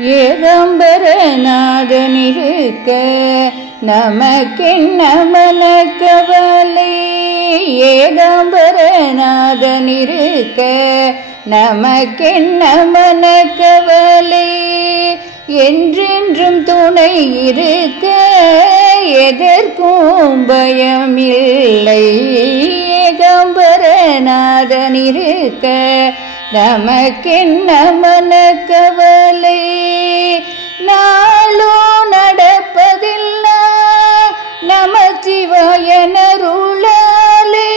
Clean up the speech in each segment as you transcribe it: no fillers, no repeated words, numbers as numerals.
ஏகாம்பரநாதன் இருக்க நமக்கென்ன மனக்கவலை. ஏகாம்பரநாதன் இருக்க நமக்கென்ன மனக்கவலை. என்றென்றும் துணை இருக்க எதற்கும் பயமில்லை. ஏகாம்பரநாதன் இருக்க நமக்கென்ன மனக்கவலை. நாளோ நடப்பதெல்லாம் நமச்சிவாயனருளாலே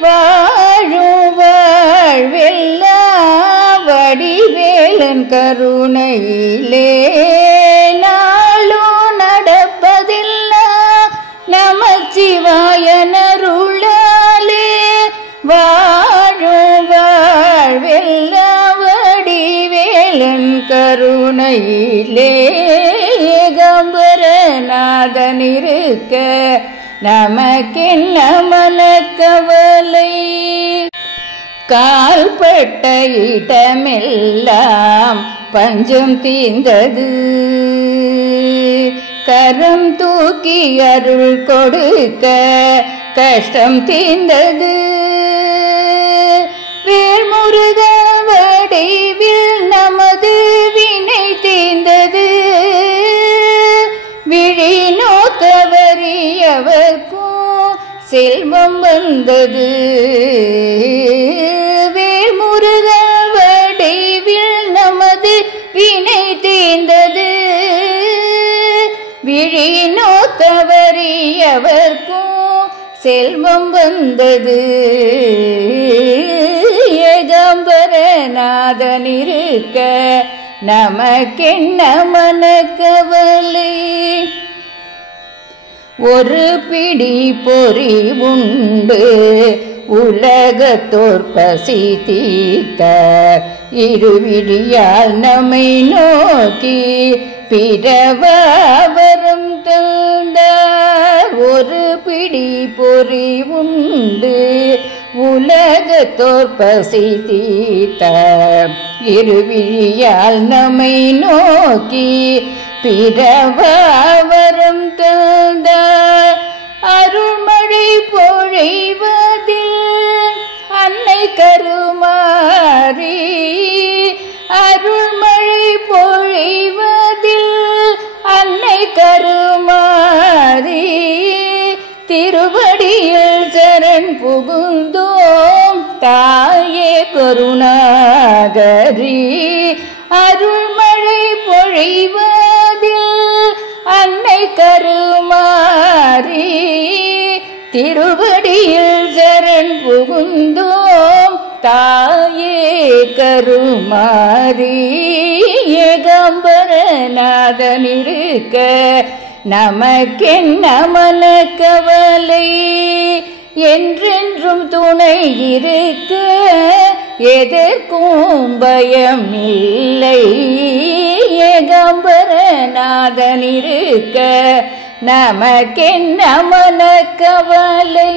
வாழும் வாழ்வெல்லாம் வடிவேலன் கருணையிலே. நாளோ நடப்பதெல்லாம் நமச்சிவாயனருளாலே வாழும் வாழ்வெல்லாம் வடிவேலன் கருணையிலே. ஏகாம்பரநாதன் இருக்க நமக்கென்ன மனக்கவலை. கால்பட்ட இடமெல்லாம் பஞ்சம் தீர்ந்தது. கரம் தூக்கி அருள் கொடுக்க கஷ்டம் தீர்ந்தது. வேல்முருக வடிவில் நமது வினை தீர்ந்தது. விழி நோக்கவரியவர்க்கும் செல்வம் வந்தது. வேல்முருக வடிவில் நமது வினை தீர்ந்தது. விழி நோக்கவரியவர்க்கும் செல்வம் வந்தது. ஏகாம்பரநாதன் இருக்க நமக்கென்ன மனக்கவலை. ஒரு பிடி பொறி உண்டு உலகத்தோர் பசி தீர்த்த. இருவிழியால் நம்மை நோக்கி பிறவரும் தந்தார். ஒரு பிடி பொறி உண்டு உலகத்தோர் பசி தீர்த்த. இருவிழியால் நம்மை நோக்கி பிறவரும் தந்தார். அருள்மழை பொழிவதில் அன்னை கருமாரி. அருள்மழை பொழிவதில் அன்னை கருமாரி. திருவடியில் சரண் புகுந்தோம் தாயே கருணாகரி. அருள்மழை பொழிவதில் அன்னை கருமாரி. திருவடியில் சரண் புகுந்தோம் தாயே கருமாரி. ஏகாம்பரநாதன் இருக்க நமக்கென்ன மனக்கவலை. என்றென்றும் துணை இருக்க எதற்கும் பயமில்லை. ஏகாம்பரநாதன் இருக்க நமக்கென்ன மனக்கவலை.